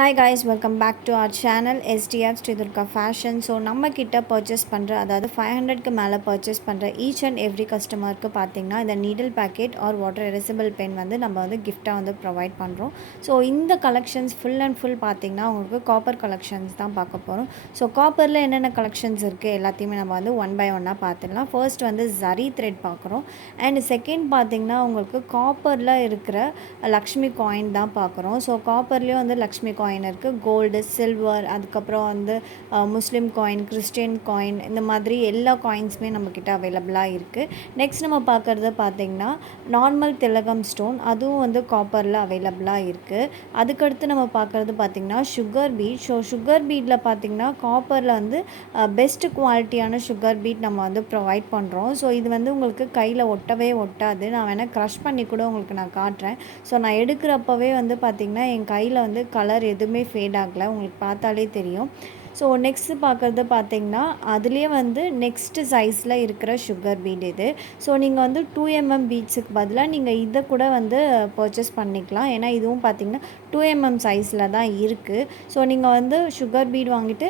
Hi guys, welcome back to our channel SDR sridurgafashion. So நம்மக்கிட்ட purchase பண்ணுற அதாவது 500க்கு மேலே பர்ச்சேஸ் பண்ணுற ஈச் அண்ட் எவ்ரி கஸ்டமருக்கு பார்த்திங்கன்னா இந்த needle packet or water erasable pen வந்து நம்ம வந்து கிஃப்டாக வந்து ப்ரொவைட் பண்ணுறோம். ஸோ இந்த கலெக்ஷன்ஸ் ஃபுல் அண்ட் ஃபுல் பார்த்திங்கன்னா உங்களுக்கு காப்பர் கலெக்ஷன்ஸ் தான் பார்க்க போகிறோம். ஸோ காப்பரில் என்னென்ன கலெக்ஷன்ஸ் இருக்குது எல்லாத்தையுமே நம்ம வந்து ஒன் பை ஒன்னாக பார்த்துடலாம். ஃபர்ஸ்ட் வந்து ஜரி த்ரெட் பார்க்குறோம். அண்ட் செகண்ட் பார்த்திங்கன்னா உங்களுக்கு காப்பரில் இருக்கிற லக்ஷ்மி காயின் தான் பார்க்குறோம். ஸோ காப்பர்லேயும் வந்து லக்ஷ்மி காயின் இருக்குது, கோல்டு, சில்வர், அதுக்கப்புறம் வந்து முஸ்லீம் காயின், கிறிஸ்டியன் காயின், இந்த மாதிரி எல்லா காயின்ஸுமே நம்மக்கிட்ட அவைலபிளாக இருக்குது. நெக்ஸ்ட் நம்ம பார்க்குறது பார்த்திங்கன்னா நார்மல் திலகம் ஸ்டோன், அதுவும் வந்து காப்பரில் அவைலபிளாக இருக்குது. அதுக்கடுத்து நம்ம பார்க்குறது பார்த்திங்கன்னா சுகர் பீட். ஸோ சுகர் பீட்டில் பார்த்திங்கன்னா காப்பரில் வந்து பெஸ்ட் குவாலிட்டியான சுகர் பீட் நம்ம வந்து ப்ரொவைட் பண்ணுறோம். ஸோ இது வந்து உங்களுக்கு கையில் ஒட்டவே ஒட்டாது. நான் வேணால் க்ரஷ் பண்ணி கூட உங்களுக்கு நான் காட்டுறேன். ஸோ நான் எடுக்கிறப்பவே வந்து பார்த்திங்கன்னா என் கையில் வந்து கலர் எதுவுமே ஃபேட் ஆகலை, உங்களுக்கு பார்த்தாலே தெரியும். ஸோ நெக்ஸ்ட்டு பார்க்குறது பார்த்திங்கன்னா அதுலேயே வந்து நெக்ஸ்ட்டு சைஸில் இருக்கிற சுகர் பீட் இது. ஸோ நீங்கள் வந்து 2mm பீட்ஸுக்கு பதிலாக நீங்கள் இதை கூட வந்து பர்ச்சேஸ் பண்ணிக்கலாம். ஏன்னா இதுவும் பார்த்திங்கன்னா 2mm சைஸில் தான் இருக்குது. ஸோ நீங்கள் வந்து சுகர் பீட் வாங்கிட்டு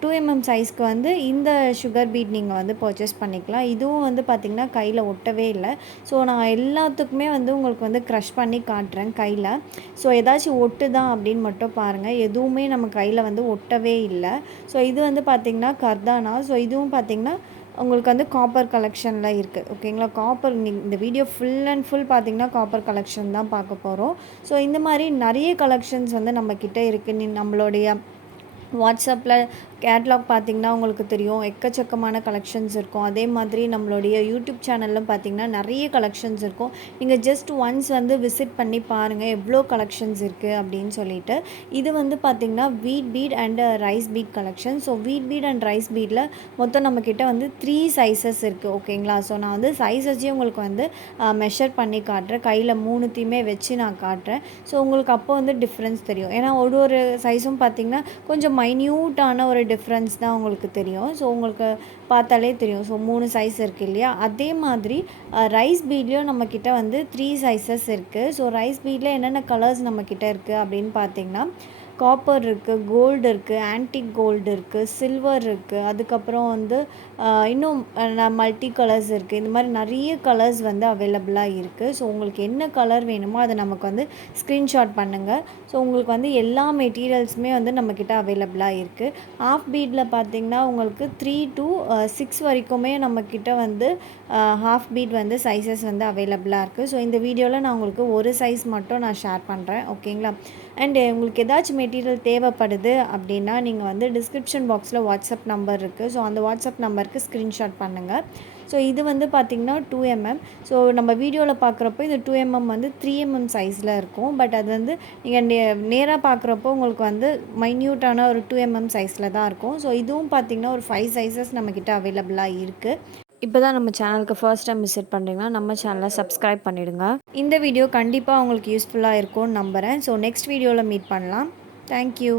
2mm சைஸ்க்கு வந்து இந்த சுகர் பீட் நீங்கள் வந்து பர்ச்சேஸ் பண்ணிக்கலாம். இதுவும் வந்து பார்த்திங்கன்னா கையில் ஒட்டவே இல்லை. ஸோ நான் எல்லாத்துக்குமே வந்து உங்களுக்கு வந்து க்ரஷ் பண்ணி காட்டுறேன் கையில். ஸோ ஏதாச்சும் ஒட்டுதான் அப்படின்னு மட்டும் பாருங்கள், எதுவுமே நம்ம கையில் வந்து ஒட்டவே இல்லை. ஸோ இது வந்து பார்த்திங்கன்னா கர்தானா. ஸோ இதுவும் பார்த்திங்கன்னா உங்களுக்கு வந்து காப்பர் கலெக்ஷனில் இருக்குது. ஓகேங்களா, காப்பர் இந்த வீடியோ ஃபுல் அண்ட் ஃபுல் பார்த்திங்கன்னா காப்பர் கலெக்ஷன் தான் பார்க்க போகிறோம். ஸோ இந்த மாதிரி நிறைய கலெக்ஷன்ஸ் வந்து நம்மக்கிட்ட இருக்குது. நம்மளுடைய வாட்ஸ்அப்பில் கேட்லாக் பார்த்திங்கன்னா உங்களுக்கு தெரியும், எக்கச்சக்கமான கலெக்ஷன்ஸ் இருக்கும். அதே மாதிரி நம்மளுடைய யூடியூப் சேனலில் பார்த்திங்கன்னா நிறைய கலெக்ஷன்ஸ் இருக்கும். நீங்கள் ஜஸ்ட் ஒன்ஸ் வந்து விசிட் பண்ணி பாருங்கள் எவ்வளோ கலெக்ஷன்ஸ் இருக்குது அப்படின்னு சொல்லிட்டு. இது வந்து பார்த்திங்கன்னா wheat bead and rice bead collection. So wheat bead and rice பீடில் மொத்தம் நம்மக்கிட்ட வந்து 3 சைஸஸ் இருக்குது. ஓகேங்களா, ஸோ நான் வந்து சைஸஸையும் உங்களுக்கு வந்து மெஷர் பண்ணி காட்டுறேன். கையில் 3த்தையுமே வச்சு நான் காட்டுறேன். ஸோ உங்களுக்கு அப்போ வந்து டிஃப்ரென்ஸ் தெரியும். ஏன்னா ஒரு சைஸும் பார்த்திங்கன்னா கொஞ்சம் மைன்யூட்டான ஒரு டிஃப்ரென்ஸ் தான் உங்களுக்கு தெரியும். ஸோ உங்களுக்கு பார்த்தாலே தெரியும். ஸோ 3 சைஸ் இருக்குது இல்லையா, அதே மாதிரி ரைஸ் பீட்லேயும் நம்மக்கிட்ட வந்து 3 சைஸஸ் இருக்குது. ஸோ ரைஸ் பீடில் என்னென்ன கலர்ஸ் நம்மக்கிட்ட இருக்குது அப்படின்னு பார்த்திங்கன்னா காப்பர் இருக்குது, கோல்டு இருக்குது, ஆன்டிக் கோல்டு இருக்குது, சில்வர் இருக்குது, அதுக்கப்புறம் வந்து இன்னும் மல்டி கலர்ஸ் இருக்குது. இந்த மாதிரி நிறைய கலர்ஸ் வந்து அவைலபிளாக இருக்குது. ஸோ உங்களுக்கு என்ன கலர் வேணுமோ அதை நமக்கு வந்து ஸ்க்ரீன்ஷாட் பண்ணுங்கள். ஸோ உங்களுக்கு வந்து எல்லா மெட்டீரியல்ஸுமே வந்து நம்மக்கிட்ட அவைலபிளாக இருக்குது. ஹாஃப் பீட்டில் பார்த்திங்கன்னா உங்களுக்கு 3 to 6 வரைக்குமே நம்மக்கிட்ட வந்து ஹாஃப் பீட் வந்து சைஸஸ் வந்து அவைலபிளாக இருக்குது. ஸோ இந்த வீடியோவில் நான் உங்களுக்கு ஒரு சைஸ் மட்டும் நான் ஷேர் பண்ணுறேன். ஓகேங்களா, அண்டு உங்களுக்கு ஏதாச்சும் மெட்டீரியல் தேவைப்படுது அப்படின்னா நீங்கள் வந்து டிஸ்கிரிப்ஷன் பாக்ஸில் வாட்ஸ்அப் நம்பர் இருக்குது. ஸோ அந்த வாட்ஸ்அப் நம்பருக்கு ஸ்க்ரீன்ஷாட் பண்ணுங்கள். ஸோ இது வந்து பார்த்திங்கன்னா 2mm. ஸோ நம்ம வீடியோவில் பார்க்குறப்போ இந்த 2mm வந்து 3mm சைஸில் இருக்கும். பட் அது வந்து நீங்கள் நேராக பார்க்குறப்போ உங்களுக்கு வந்து மைன்யூட்டான ஒரு 2mm சைஸில் தான் இருக்கும். ஸோ இதுவும் பார்த்திங்கன்னா ஒரு 5 சைஸஸ் நம்மக்கிட்ட அவைலபிளாக இருக்குது. இப்போ தான் நம்ம சேனலுக்கு ஃபர்ஸ்ட் டைம் விசிட் பண்ணுறீங்கன்னா நம்ம சேனலை சப்ஸ்கிரைப் பண்ணிவிடுங்க. இந்த வீடியோ கண்டிப்பாக உங்களுக்கு யூஸ்ஃபுல்லாக இருக்கும்னு நம்புகிறேன். ஸோ நெக்ஸ்ட் வீடியோவில் மீட் பண்ணலாம். தேங்க்யூ.